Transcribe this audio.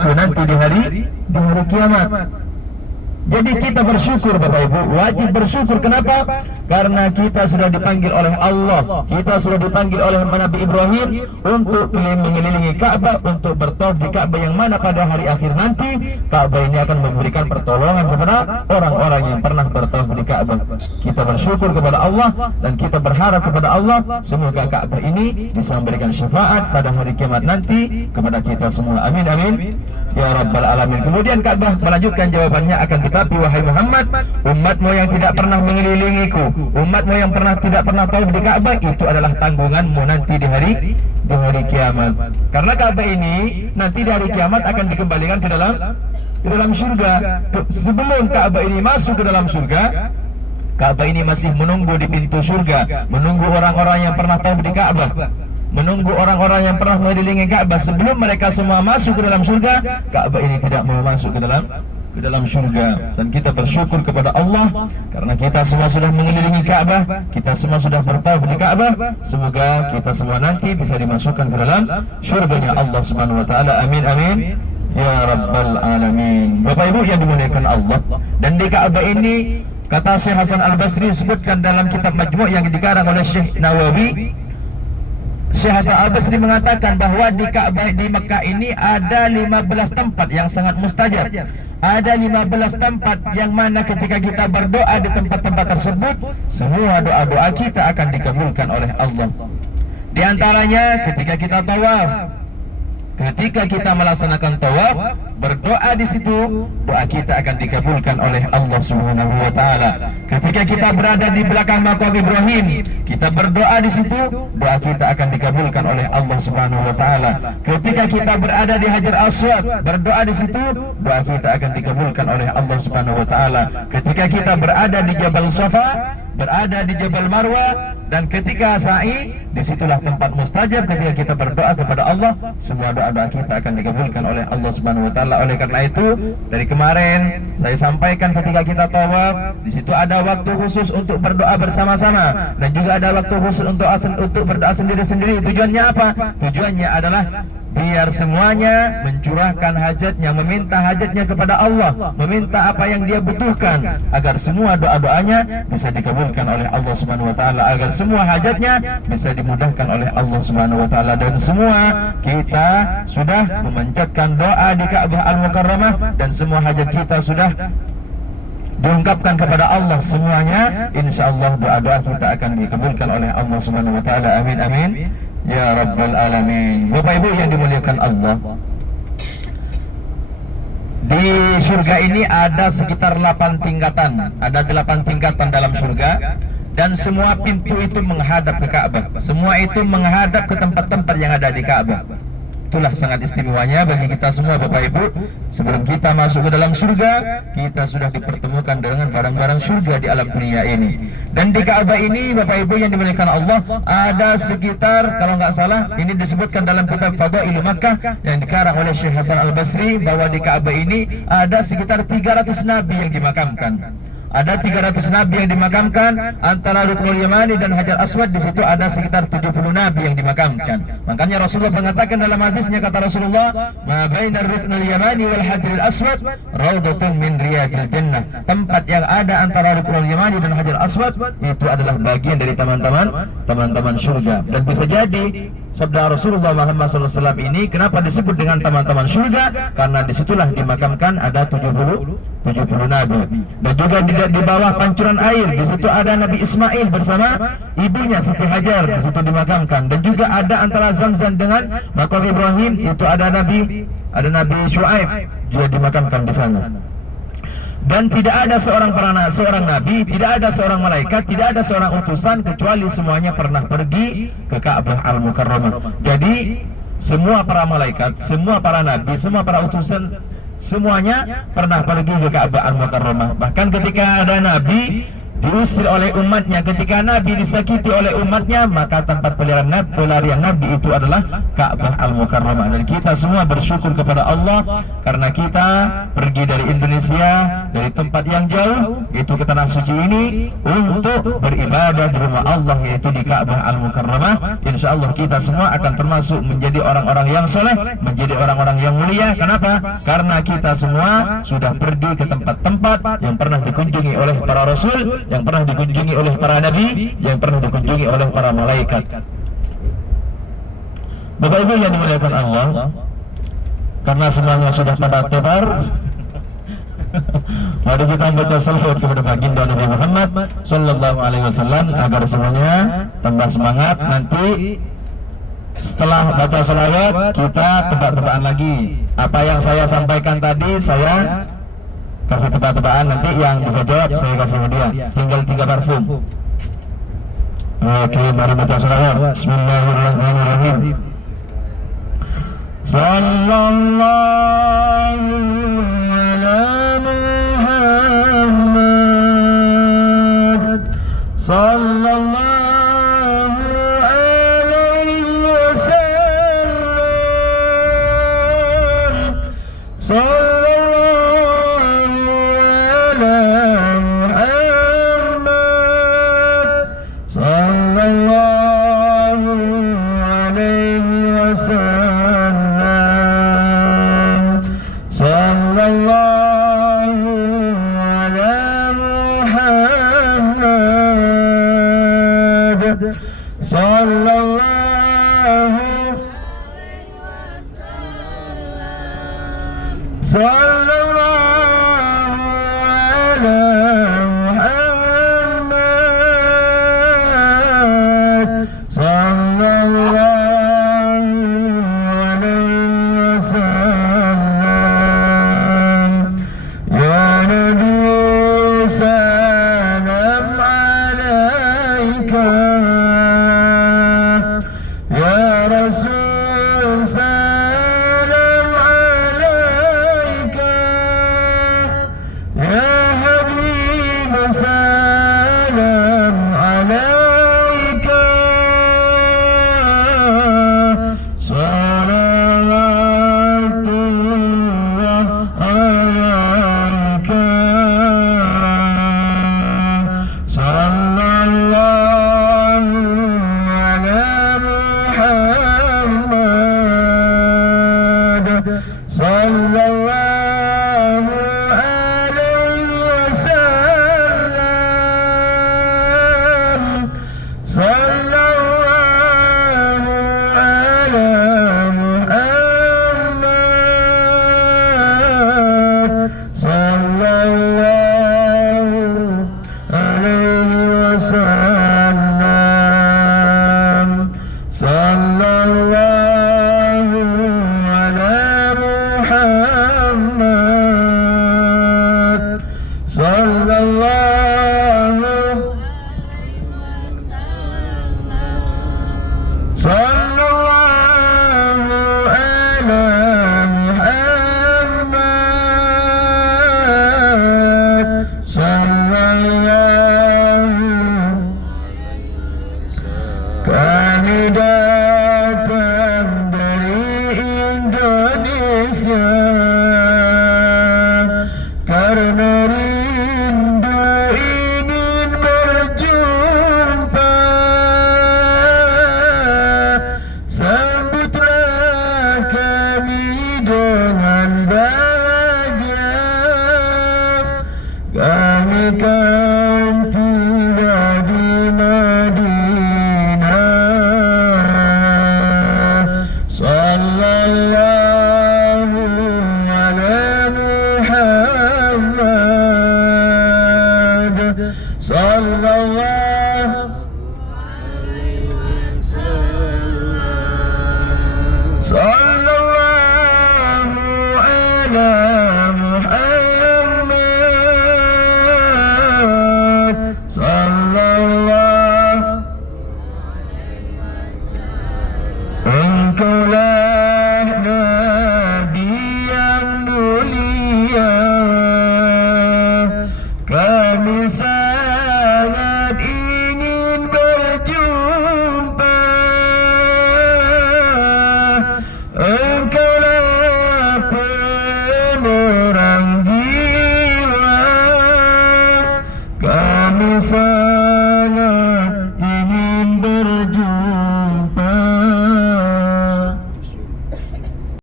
temanku nanti di hari kiamat. Jadi kita bersyukur Bapak Ibu, wajib bersyukur. Kenapa? Karena kita sudah dipanggil oleh Allah, kita sudah dipanggil oleh Nabi Ibrahim untuk mengelilingi Ka'bah, untuk bertawaf di Ka'bah, yang mana pada hari akhir nanti Ka'bah ini akan memberikan pertolongan kepada orang-orang yang pernah bertawaf di Ka'bah. Kita bersyukur kepada Allah dan kita berharap kepada Allah semoga Ka'bah ini bisa memberikan syafaat pada hari kiamat nanti kepada kita semua. Amin amin ya Rabbal Alamin. Kemudian Ka'bah melanjutkan jawabannya, akan tetapi wahai Muhammad, umatmu yang tidak pernah mengelilingiku, umatmu yang tidak pernah tawaf di Ka'bah, itu adalah tanggunganmu nanti di hari kiamat. Karena Ka'bah ini nanti di hari kiamat akan dikembalikan ke dalam surga. Sebelum Ka'bah ini masuk ke dalam surga, Ka'bah ini masih menunggu di pintu surga, menunggu orang-orang yang pernah tawaf di Ka'bah, menunggu orang-orang yang pernah mengelilingi Ka'bah. Sebelum mereka semua masuk ke dalam surga, Ka'bah ini tidak mau masuk ke dalam surga. Dan kita bersyukur kepada Allah karena kita semua sudah mengelilingi Ka'bah, kita semua sudah bertawaf di Ka'bah. Semoga kita semua nanti bisa dimasukkan ke dalam surganya Allah Subhanahu wa taala. Amin amin ya Rabbal Alamin. Bapak Ibu yang dimuliakan Allah, dan di Ka'bah ini kata Syekh Hasan Al-Basri disebutkan dalam kitab Majmu' yang dikarang oleh Syekh Nawawi, Syekh Hasan Al-Basri mengatakan bahwa di Ka'bah di Mekah ini ada 15 tempat yang sangat mustajab. Ada 15 tempat yang mana ketika kita berdoa di tempat-tempat tersebut, semua doa-doa kita akan dikabulkan oleh Allah. Di antaranya ketika kita tawaf, ketika kita melaksanakan tawaf, berdoa di situ, doa kita akan dikabulkan oleh Allah Subhanahu wa taala. Ketika kita berada di belakang makam Ibrahim, kita berdoa di situ, doa kita akan dikabulkan oleh Allah Subhanahu wa taala. Ketika kita berada di Hajar Aswad, berdoa di situ, doa kita akan dikabulkan oleh Allah Subhanahu wa taala. Ketika kita berada di Jabal Safa, berada di Jabal Marwah, dan ketika sa'i, disitulah tempat mustajab. Ketika kita berdoa kepada Allah, semua doa-doa kita akan dikabulkan oleh Allah Subhanahu wa taala. Oleh karena itu, dari kemarin saya sampaikan ketika kita tawaf, di situ ada waktu khusus untuk berdoa bersama-sama, dan juga ada waktu khusus untuk berdoa sendiri-sendiri. Tujuannya apa? Tujuannya adalah biar semuanya mencurahkan hajatnya, meminta hajatnya kepada Allah, meminta apa yang dia butuhkan, agar semua doa-doanya bisa dikabulkan oleh Allah Subhanahu wa taala, agar semua hajatnya bisa dimudahkan oleh Allah Subhanahu wa taala. Dan semua kita sudah memanjatkan doa di Ka'bah Al-Mukarramah, dan semua hajat kita sudah diungkapkan kepada Allah semuanya. Insyaallah doa-doa kita akan dikabulkan oleh Allah Subhanahu wa taala. Amin amin ya Rabbal Alamin. Bapak Ibu yang dimuliakan Allah, di surga ini ada sekitar 8 tingkatan. Ada 8 tingkatan dalam surga, dan semua pintu itu menghadap ke Ka'bah. Semua itu menghadap ke tempat-tempat yang ada di Ka'bah. Itulah sangat istimewanya bagi kita semua Bapak Ibu. Sebelum kita masuk ke dalam surga, kita sudah dipertemukan dengan barang-barang surga di alam dunia ini. Dan di Ka'bah ini Bapak Ibu yang dimuliakan Allah, ada sekitar, kalau nggak salah, ini disebutkan dalam kitab Fadailu Makkah yang dikarang oleh Syekh Hasan Al-Basri, bahwa di Ka'bah ini ada sekitar 300 nabi yang dimakamkan. Ada 300 nabi yang dimakamkan. Antara Ruknul Yamani dan Hajar Aswad, di situ ada sekitar 70 nabi yang dimakamkan. Makanya Rasulullah mengatakan dalam hadisnya, kata Rasulullah, "Ma bainar Ruknul Yamani wal Hajaril Aswad raudhatun min riyadil jannah." Tempat yang ada antara Ruknul Yamani dan Hajar Aswad itu adalah bagian dari teman-teman surga. Dan bisa jadi sabda Rasulullah Muhammad SAW ini kenapa disebut dengan teman-teman surga? Karena disitulah dimakamkan ada 70 nabi. Dan juga di bawah pancuran air, di situ ada Nabi Ismail bersama ibunya Siti Hajar, di situ dimakamkan. Dan juga ada antara Zamzam dengan makam Ibrahim, itu ada Nabi Syuaib juga dimakamkan di sana. Dan tidak ada seorang nabi, tidak ada seorang malaikat, tidak ada seorang utusan, kecuali semuanya pernah pergi ke Ka'bah Al-Mukarramah. Jadi semua para malaikat, semua para nabi, semua para utusan, semuanya pernah pergi ke Ka'bah Al-Mukarramah. Bahkan ketika ada nabi diusir oleh umatnya, ketika Nabi disakiti oleh umatnya, maka tempat pelarian Nabi itu adalah Ka'bah Al-Mukarramah. Dan kita semua bersyukur kepada Allah karena kita pergi dari Indonesia, dari tempat yang jauh, yaitu ke tanah suci ini, untuk beribadah di rumah Allah, yaitu di Ka'bah Al-Mukarramah. InsyaAllah kita semua akan termasuk menjadi orang-orang yang soleh, menjadi orang-orang yang mulia. Kenapa? Karena kita semua sudah pergi ke tempat-tempat yang pernah dikunjungi oleh para rasul, yang pernah dikunjungi oleh para nabi, yang pernah dikunjungi oleh para malaikat. Bapak Ibu yang dimuliakan Allah, karena semuanya sudah pada tebar, mari kita baca salawat kepada baginda Nabi Muhammad sallallahu alaihi wasallam agar semuanya tambah semangat. Nanti setelah baca salawat kita tebak-tebakan lagi. Apa yang saya sampaikan tadi saya kasih tebak-tebakan, nanti yang bisa jawab saya kasih hadiah. Tinggal 3 parfum. Oke, mari baca salawat. Bismillahirrahmanirrahim. Sallallahu ala Muhammad sallallahu alaihi wasallam. Sallallahu alaihi